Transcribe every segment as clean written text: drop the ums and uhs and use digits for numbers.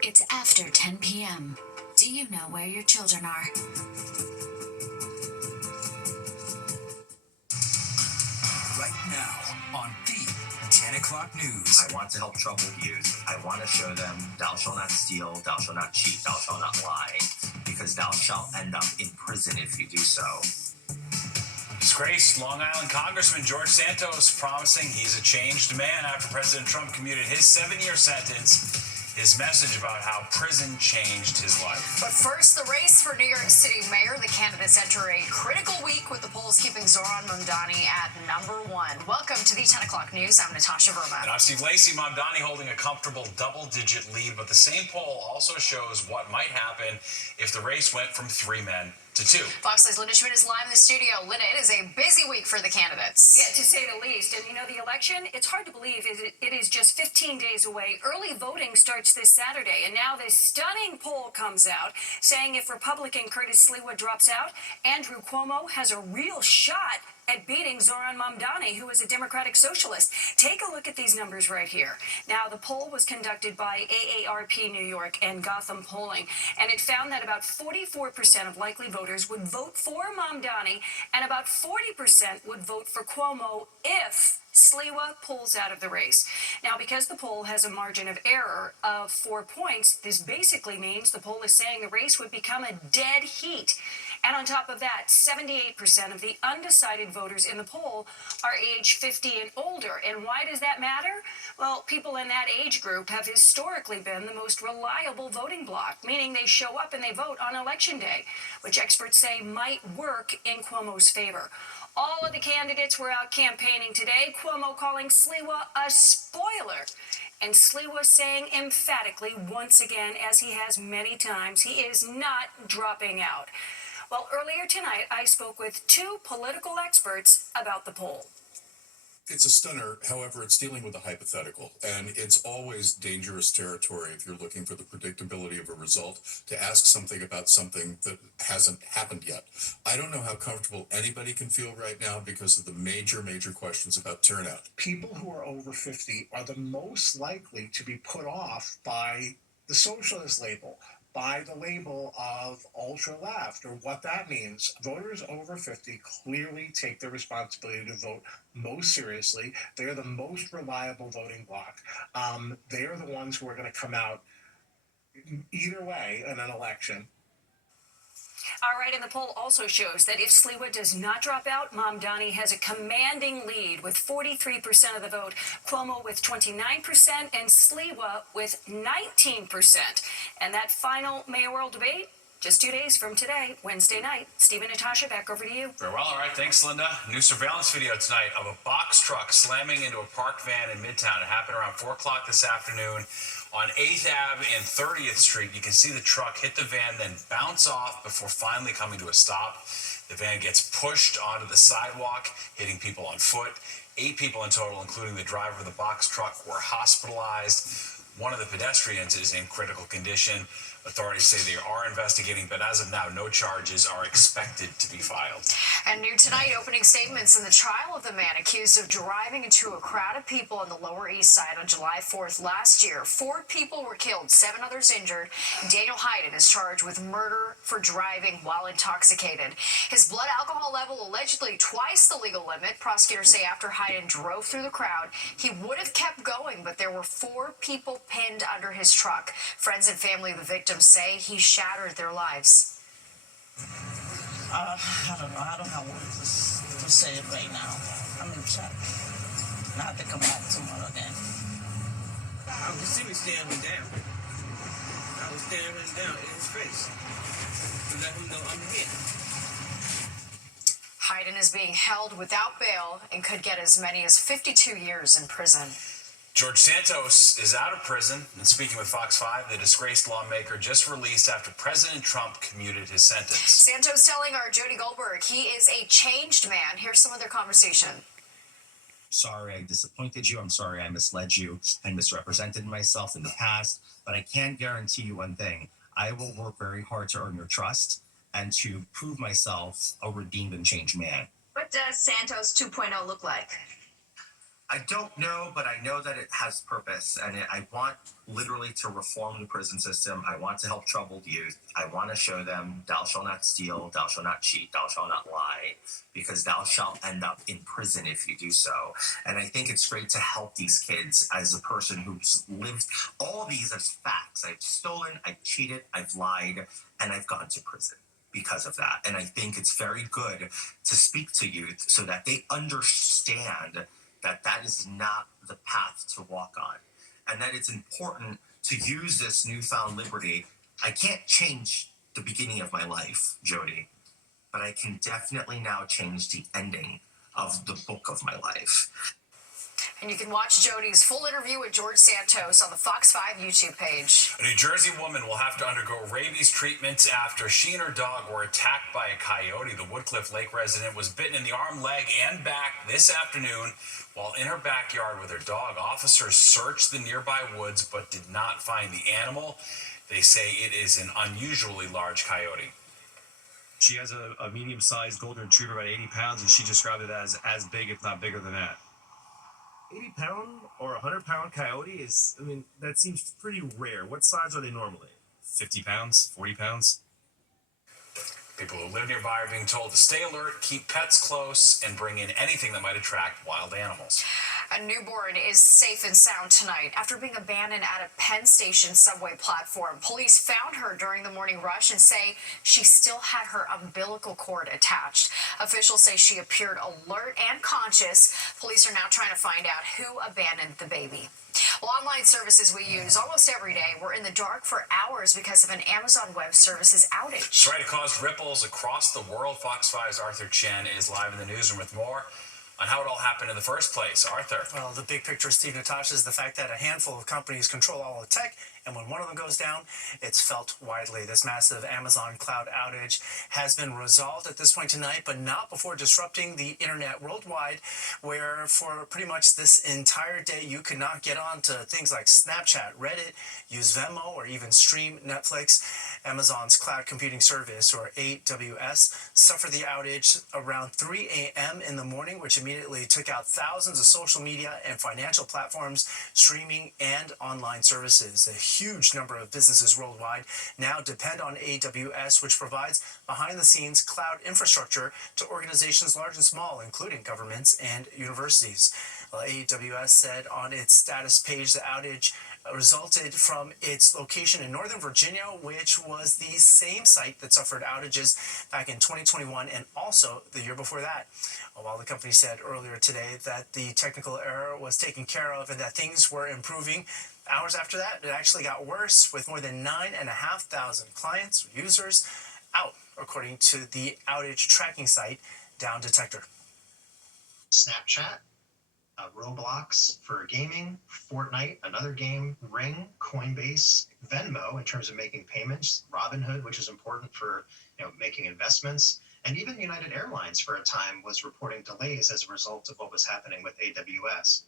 It's after 10 p.m. Do you know where your children are? Right now on the 10 o'clock news. I want to help troubled youth. I want to show them thou shalt not steal, thou shalt not cheat, thou shalt not lie, because thou shalt end up in prison if you do so. Disgraced Long Island Congressman George Santos promising he's a changed man after President Trump commuted his 7-year sentence. His message about how prison changed his life. But first, the race for New York City mayor. The candidates enter a critical week with the polls keeping Zohran Mamdani at #1. Welcome to the 10 o'clock news. I'm Natasha Verma. And I'm Steve Lacey. Mamdani holding a comfortable double-digit lead, but the same poll also shows what might happen if the race went from 3 men to 2. Fox News' Linda Schmidt is live in the studio. Linda, it is a busy week for the candidates. Yeah, to say the least. And, the election, it's hard to believe it is just 15 days away. Early voting starts this Saturday, and now this stunning poll comes out saying if Republican Curtis Sliwa drops out, Andrew Cuomo has a real shot at beating Zohran Mamdani, who is a Democratic socialist. Take a look at these numbers right here. Now, the poll was conducted by AARP New York and Gotham Polling, and it found that about 44% of likely voters would vote for Mamdani, and about 40% would vote for Cuomo if Sliwa pulls out of the race. Now, because the poll has a margin of error of 4 points, this basically means the poll is saying the race would become a dead heat. And on top of that, 78% of the undecided voters in the poll are age 50 and older. And why does that matter? Well, people in that age group have historically been the most reliable voting bloc, meaning they show up and they vote on election day, which experts say might work in Cuomo's favor. All of the candidates were out campaigning today, Cuomo calling Sliwa a spoiler. And Sliwa saying emphatically, once again, as he has many times, he is not dropping out. Well, earlier tonight, I spoke with 2 political experts about the poll. It's a stunner. However, it's dealing with a hypothetical, and it's always dangerous territory if you're looking for the predictability of a result to ask something about something that hasn't happened yet. I don't know how comfortable anybody can feel right now because of the major questions about turnout. People who are over 50 are the most likely to be put off by the socialist label, by the label of ultra-left, or what that means. Voters over 50 clearly take their responsibility to vote most seriously. They are the most reliable voting bloc. They are the ones who are going to come out either way in an election. All right, and the poll also shows that if Sliwa does not drop out, Mamdani has a commanding lead with 43% of the vote, Cuomo with 29%, and Sliwa with 19%. And that final mayoral debate, just 2 days from today, Wednesday night. Steve and Natasha, back over to you. Very well. All right. Thanks, Linda. New surveillance video tonight of a box truck slamming into a parked van in Midtown. It happened around 4 o'clock this afternoon on 8th Ave and 30th Street. You can see the truck hit the van, then bounce off before finally coming to a stop. The van gets pushed onto the sidewalk, hitting people on foot. 8 people in total, including the driver of the box truck, were hospitalized. One of the pedestrians is in critical condition. Authorities say they are investigating, but as of now, no charges are expected to be filed. And new tonight, opening statements in the trial of the man accused of driving into a crowd of people on the Lower East Side on July 4th last year. 4 people were killed, 7 others injured. Daniel Hayden is charged with murder for driving while intoxicated. His blood alcohol level allegedly twice the legal limit. Prosecutors say after Hayden drove through the crowd, he would have kept going, but there were 4 people pinned under his truck. Friends and family of the victims say he shattered their lives. I don't know. I don't have words to say it right now. I'm in shock. Not to come back tomorrow again. I was see me staring him down. I was staring him down in his face to let him know I'm here. Hayden is being held without bail and could get as many as 52 years in prison. George Santos is out of prison, and speaking with Fox 5, the disgraced lawmaker just released after President Trump commuted his sentence. Santos telling our Jody Goldberg he is a changed man. Here's some of their conversation. Sorry I disappointed you. I'm sorry I misled you and misrepresented myself in the past. But I can guarantee you one thing. I will work very hard to earn your trust and to prove myself a redeemed and changed man. What does Santos 2.0 look like? I don't know, but I know that it has purpose, and I want literally to reform the prison system. I want to help troubled youth. I want to show them, thou shalt not steal, thou shalt not cheat, thou shalt not lie, because thou shalt end up in prison if you do so. And I think it's great to help these kids as a person who's lived all these as facts. I've stolen, I've cheated, I've lied, and I've gone to prison because of that. And I think it's very good to speak to youth so that they understand that that is not the path to walk on, and that it's important to use this newfound liberty. I can't change the beginning of my life, Jody, but I can definitely now change the ending of the book of my life. And you can watch Jody's full interview with George Santos on the Fox 5 YouTube page. A New Jersey woman will have to undergo rabies treatment after she and her dog were attacked by a coyote. The Woodcliff Lake resident was bitten in the arm, leg, and back this afternoon while in her backyard with her dog. Officers searched the nearby woods but did not find the animal. They say it is an unusually large coyote. She has a medium-sized golden retriever, about 80 pounds, and she described it as big, if not bigger than that. 80-pound or 100-pound coyote is, I mean, that seems pretty rare. What size are they normally? 50 pounds, 40 pounds? People who live nearby are being told to stay alert, keep pets close, and bring in anything that might attract wild animals. A newborn is safe and sound tonight after being abandoned at a Penn Station subway platform. Police found her during the morning rush and say she still had her umbilical cord attached. Officials say she appeared alert and conscious. Police are now trying to find out who abandoned the baby. Well, online services we use almost every day were in the dark for hours because of an Amazon Web Services outage. That's right, it caused ripples across the world. Fox 5's Arthur Chen is live in the newsroom with more on how it all happened in the first place. Arthur. Well, the big picture, Steve Natasha, is the fact that a handful of companies control all the tech, and when one of them goes down, it's felt widely. This massive Amazon cloud outage has been resolved at this point tonight, but not before disrupting the internet worldwide, where for pretty much this entire day, you could not get on to things like Snapchat, Reddit, use Venmo, or even stream Netflix. Amazon's cloud computing service, or AWS, suffered the outage around 3 a.m. in the morning, which immediately took out thousands of social media and financial platforms, streaming, and online services. A huge number of businesses worldwide now depend on AWS, which provides behind-the-scenes cloud infrastructure to organizations large and small, including governments and universities. Well, AWS said on its status page the outage resulted from its location in Northern Virginia, which was the same site that suffered outages back in 2021 and also the year before that. While the company said earlier today that the technical error was taken care of and that things were improving, hours after that, it actually got worse, with more than 9,500 clients or users out, according to the outage tracking site Down Detector. Snapchat, Roblox for gaming, Fortnite, another game, Ring, Coinbase, Venmo in terms of making payments, Robinhood, which is important for making investments, and even United Airlines for a time was reporting delays as a result of what was happening with AWS.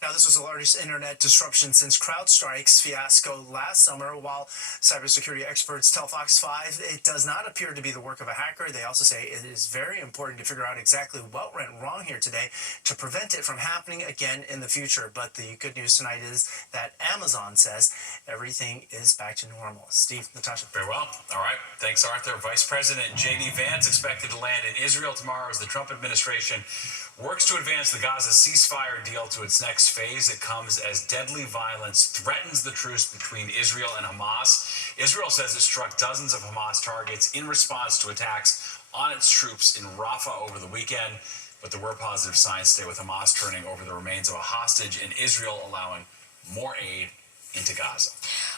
Now, this was the largest internet disruption since CrowdStrike's fiasco last summer. While cybersecurity experts tell Fox 5 it does not appear to be the work of a hacker, they also say it is very important to figure out exactly what went wrong here today to prevent it from happening again in the future. But the good news tonight is that Amazon says everything is back to normal. Steve, Natasha. Very well. All right. Thanks, Arthur. Vice President J.D. Vance expected to land in Israel tomorrow as the Trump administration works to advance the Gaza ceasefire deal to its next phase. It comes as deadly violence threatens the truce between Israel and Hamas. Israel says it struck dozens of Hamas targets in response to attacks on its troops in Rafah over the weekend. But there were positive signs today, with Hamas turning over the remains of a hostage and Israel allowing more aid into Gaza.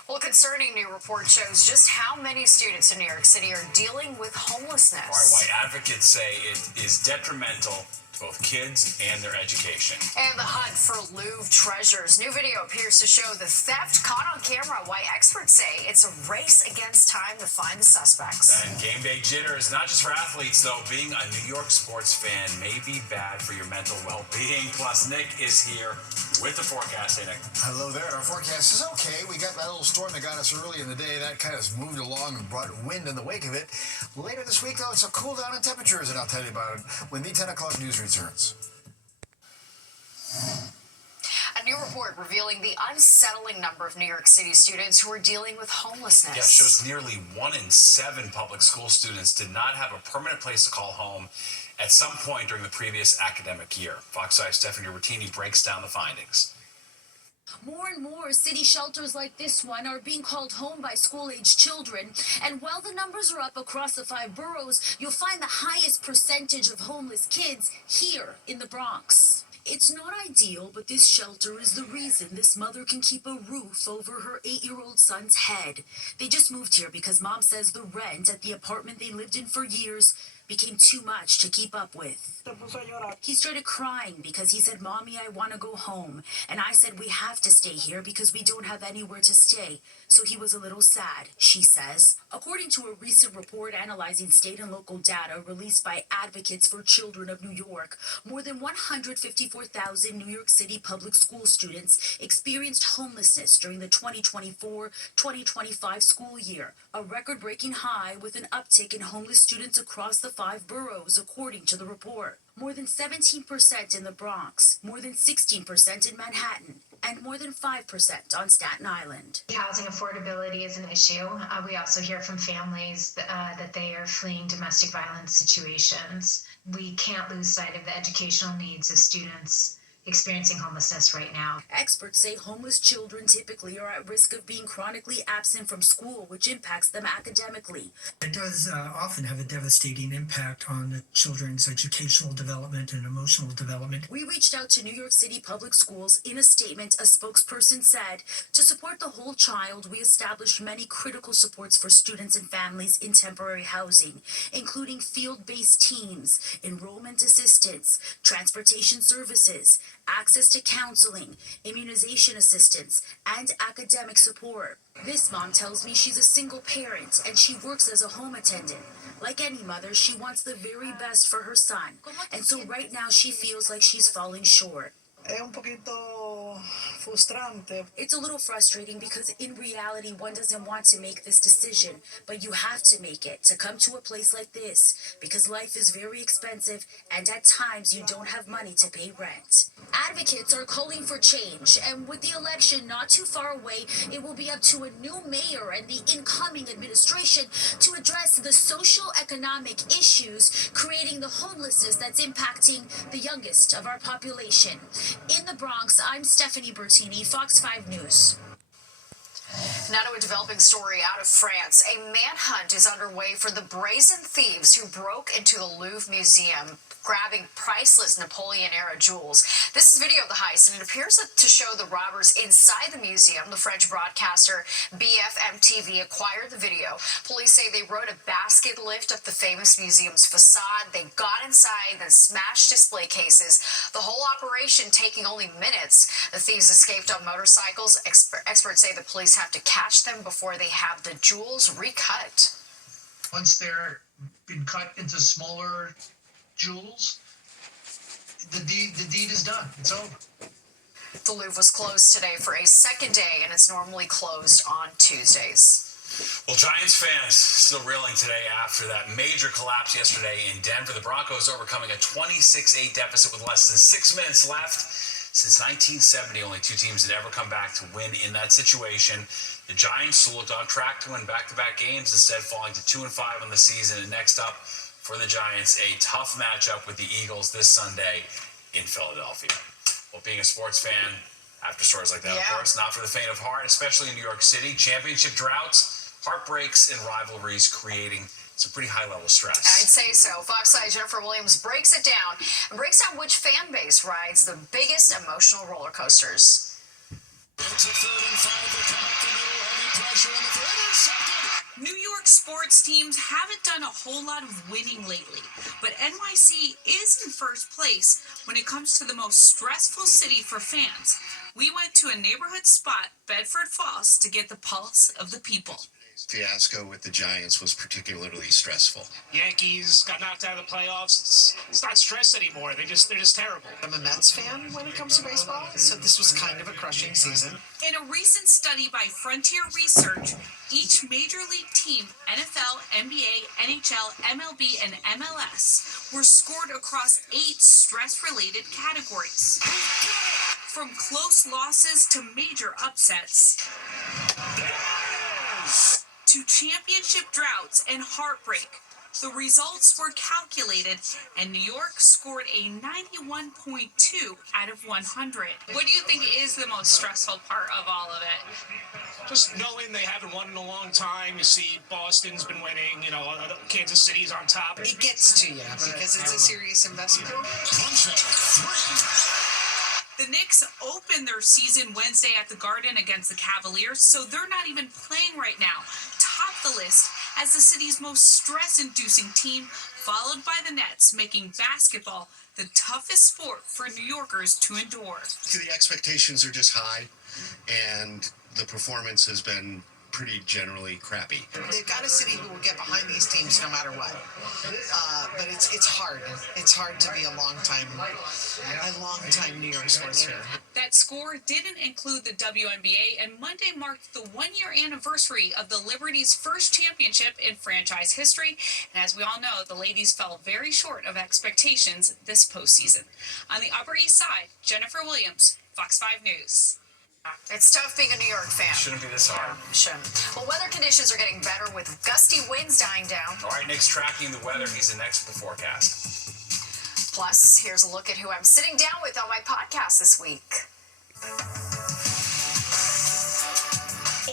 Well, a concerning new report shows just how many students in New York City are dealing with homelessness. All right, white advocates say it is detrimental to both kids and their education. And the hunt for Louvre treasures. New video appears to show the theft caught on camera. Why experts say it's a race against time to find the suspects. And game day jitters, not just for athletes, though. Being a New York sports fan may be bad for your mental well-being. Plus, Nick is here with the forecast. Hey, Nick. Hello there. Our forecast is okay. We got that little storm that got us early in the day. That kind of moved along and brought wind in the wake of it. Later this week, though, it's a cool down in temperatures, and I'll tell you about it when the 10 o'clock news returns. A new report revealing the unsettling number of New York City students who are dealing with homelessness. Yeah, it shows nearly 1 in 7 public school students did not have a permanent place to call home at some point during the previous academic year. Fox 5's Stephanie Bertini breaks down the findings. More and more city shelters like this one are being called home by school-age children. And while the numbers are up across the 5 boroughs, you'll find the highest percentage of homeless kids here in the Bronx. It's not ideal, but this shelter is the reason this mother can keep a roof over her 8-year-old son's head. They just moved here because mom says the rent at the apartment they lived in for years became too much to keep up with. He started crying because he said, "Mommy, I want to go home." And I said, "We have to stay here because we don't have anywhere to stay." So he was a little sad, she says. According to a recent report analyzing state and local data released by Advocates for Children of New York, more than 154,000 New York City public school students experienced homelessness during the 2024-2025 school year, a record-breaking high with an uptick in homeless students across the 5 boroughs, according to the report. More than 17% in the Bronx, more than 16% in Manhattan, and more than 5% on Staten Island. Housing affordability is an issue. We also hear from families that they are fleeing domestic violence situations. We can't lose sight of the educational needs of students experiencing homelessness right now. Experts say homeless children typically are at risk of being chronically absent from school, which impacts them academically. It does often have a devastating impact on the children's educational development and emotional development. We reached out to New York City Public Schools. In a statement, a spokesperson said, "To support the whole child, we established many critical supports for students and families in temporary housing, including field-based teams, enrollment assistance, transportation services, access to counseling, immunization assistance, and academic support." This mom tells me she's a single parent and she works as a home attendant. Like any mother, she wants the very best for her son, and so right now she feels like she's falling short. It's a little frustrating because in reality one doesn't want to make this decision, but you have to make it to come to a place like this because life is very expensive and at times you don't have money to pay rent. Advocates are calling for change, and with the election not too far away, it will be up to a new mayor and the incoming administration to address the social economic issues creating the homelessness that's impacting the youngest of our population. In the Bronx, I'm Stephanie Bertini, Fox 5 News. Now to a developing story out of France. A manhunt is underway for the brazen thieves who broke into the Louvre Museum, grabbing priceless Napoleon-era jewels. This is video of the heist, and it appears to show the robbers inside the museum. The French broadcaster BFM TV acquired the video. Police say they rode a basket lift up the famous museum's facade. They got inside, then smashed display cases. The whole operation taking only minutes. The thieves escaped on motorcycles. Experts say the police have to catch them before they have the jewels recut. Once they're been cut into smaller jewels, the deed is done. It's over. The Louvre was closed today for a second day, and it's normally closed on Tuesdays. Well, Giants fans still reeling today after that major collapse yesterday in Denver. The Broncos overcoming a 26-8 deficit with less than 6 minutes left. Since 1970, only 2 teams had ever come back to win in that situation. The Giants looked on track to win back-to-back games, instead falling to 2-5 on the season. And next up for the Giants, a tough matchup with the Eagles this Sunday in Philadelphia. Well, being a sports fan, after stories like that, of course, not for the faint of heart, especially in New York City. Championship droughts, heartbreaks, and rivalries creating some pretty high-level stress. I'd say so. Fox 5's Jennifer Williams breaks it down and breaks down which fan base rides the biggest emotional roller coasters. It's a 3rd and 5. They come up the middle, heavy pressure on the intercepted. New York sports teams haven't done a whole lot of winning lately, but NYC is in first place when it comes to the most stressful city for fans. We went to a neighborhood spot, Bedford Falls, to get the pulse of the people. fiasco with the Giants was particularly stressful. Yankees got knocked out of the playoffs. It's not stress anymore. They're just terrible. I'm a Mets fan when it comes to baseball, so this was kind of a crushing season. In a recent study by Frontier Research, each major league team, NFL, NBA, NHL, MLB, and MLS, were scored across 8 stress-related categories. From close losses to major upsets, to championship droughts and heartbreak, the results were calculated, and New York scored a 91.2 out of 100. What do you think is the most stressful part of all of it? Just knowing they haven't won in a long time. You see Boston's been winning, Kansas City's on top. It gets to you because it's a serious investment. The Knicks opened their season Wednesday at the Garden against the Cavaliers, so they're not even playing right now. Top the list as the city's most stress-inducing team, followed by the Nets, making basketball the toughest sport for New Yorkers to endure. The expectations are just high, and the performance has been pretty generally crappy. They've got a city who will get behind these teams no matter what. But it's hard. It's hard to be a long time New York sports fan. That score didn't include the WNBA, and Monday marked the 1-year anniversary of the Liberty's first championship in franchise history. And as we all know, the ladies fell very short of expectations this postseason. On the Upper East Side, Jennifer Williams, Fox 5 News. It's tough being a New York fan. Shouldn't be this hard. Shouldn't. Well, weather conditions are getting better with gusty winds dying down. All right, Nick's tracking the weather. He's the next with the forecast. Plus, here's a look at who I'm sitting down with on my podcast this week.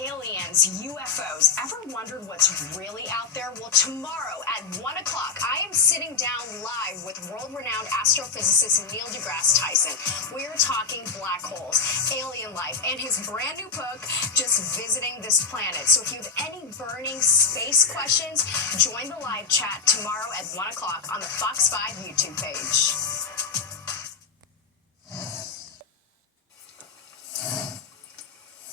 Aliens, UFOs. Ever wondered what's really out there? Well, tomorrow at 1 o'clock, I am sitting down live with world-renowned astrophysicist Neil deGrasse Tyson. We're talking black holes, alien life, and his brand new book, Just Visiting This Planet. So if you have any burning space questions, join the live chat tomorrow at 1 o'clock on the Fox 5 YouTube page.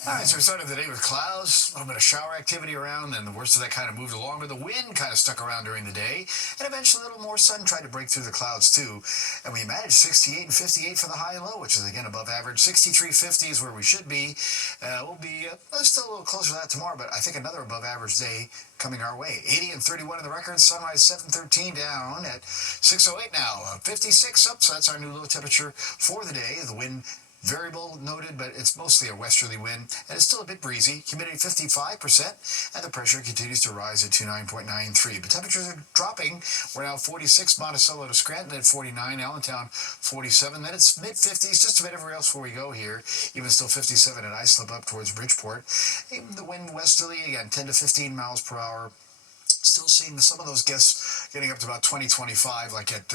All right, so we started the day with clouds, a little bit of shower activity around, and the worst of that kind of moved along, but the wind kind of stuck around during the day, and eventually a little more sun tried to break through the clouds too, and we managed 68 and 58 for the high and low, which is again above average. 63, 50 is where we should be. We'll be still a little closer to that tomorrow, but I think another above average day coming our way. 80 and 31 in the record. Sunrise 7:13 down at 6:08 now. 56 up, so that's our new low temperature for the day. The wind variable noted, but it's mostly a westerly wind, and it's still a bit breezy. Humidity 55%, and the pressure continues to rise at 29.93. But temperatures are dropping. We're now 46, Monticello to Scranton at 49, Allentown 47. Then it's mid-50s, just about everywhere else where we go here. Even still 57 at Islip up towards Bridgeport. Even the wind westerly, again, 10 to 15 miles per hour. Still seeing some of those gusts getting up to about 20-25, like at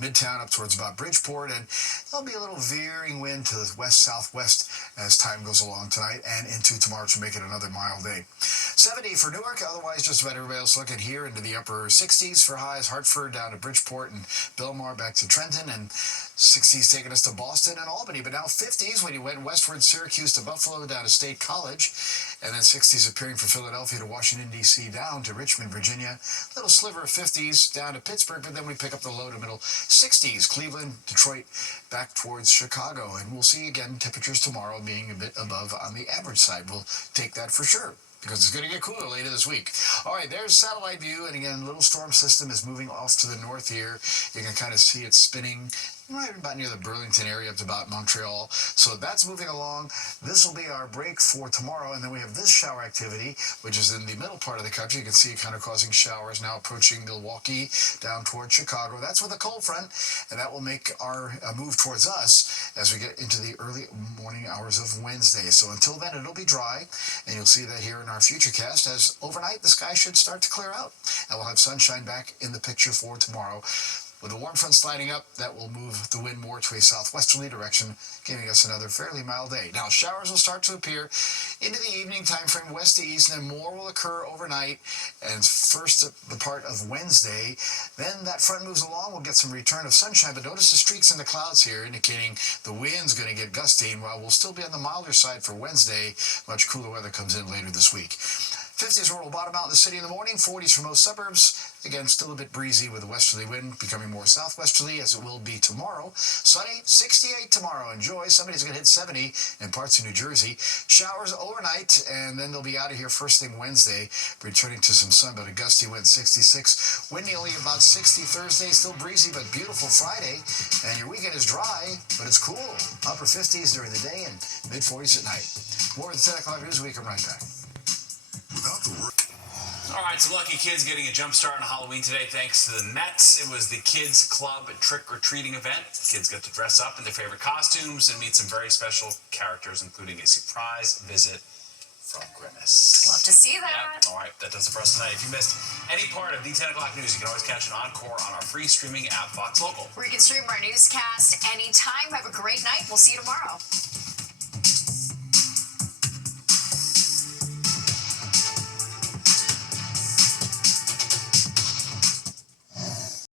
Midtown up towards about Bridgeport, and there'll be a little veering wind to the west-southwest as time goes along tonight and into tomorrow to make it another mild day. 70 for Newark, otherwise just about everybody else looking here into the upper 60s for highs. Hartford down to Bridgeport and Belmar back to Trenton, and 60s taking us to Boston and Albany, but now 50s when you went westward, Syracuse to Buffalo down to State College, and then 60s appearing for Philadelphia to Washington, D.C. down to Richmond, Virginia. Little sliver of 50s down to Pittsburgh, but then we pick up the low to middle 60s. Cleveland, Detroit, back towards Chicago, and we'll see again temperatures tomorrow being a bit above on the average side. We'll take that for sure, because it's going to get cooler later this week. All right, there's satellite view, and again, little storm system is moving off to the north here. You can kind of see it spinning right about near the Burlington area up to about Montreal. So that's moving along. This will be our break for tomorrow, and then we have this shower activity, which is in the middle part of the country. You can see it kind of causing showers now approaching Milwaukee down towards Chicago. That's with a cold front, and that will make our move towards us as we get into the early morning hours of Wednesday. So until then, it'll be dry, and you'll see that here in our futurecast as overnight the sky should start to clear out, and we'll have sunshine back in the picture for tomorrow. With the warm front sliding up, that will move the wind more to a southwesterly direction, giving us another fairly mild day. Now, showers will start to appear into the evening time frame west to east, and then more will occur overnight and first the part of Wednesday. Then that front moves along, we'll get some return of sunshine, but notice the streaks in the clouds here indicating the wind's going to get gusty, and while we'll still be on the milder side for Wednesday, much cooler weather comes in later this week. 50s will bottom out in the city in the morning, 40s for most suburbs. Again, still a bit breezy with a westerly wind becoming more southwesterly as it will be tomorrow. Sunny, 68 tomorrow. Enjoy. Somebody's going to hit 70 in parts of New Jersey. Showers overnight, and then they'll be out of here first thing Wednesday, returning to some sun, but a gusty wind, 66. Windy only about 60 Thursday. Still breezy, but beautiful Friday. And your weekend is dry, but it's cool. Upper 50s during the day and mid-40s at night. More of the 10 o'clock news. We come right back. Without the work. All right, some lucky kids getting a jump start on Halloween today thanks to the Mets. It was the Kids Club trick-or-treating event. Kids get to dress up in their favorite costumes and meet some very special characters, including a surprise visit from Grimace. Love to see that. Yep. All right, that does it for us tonight. If you missed any part of the 10 o'clock news, you can always catch an encore on our free streaming app, Fox Local. Where you can stream our newscast anytime. Have a great night. We'll see you tomorrow.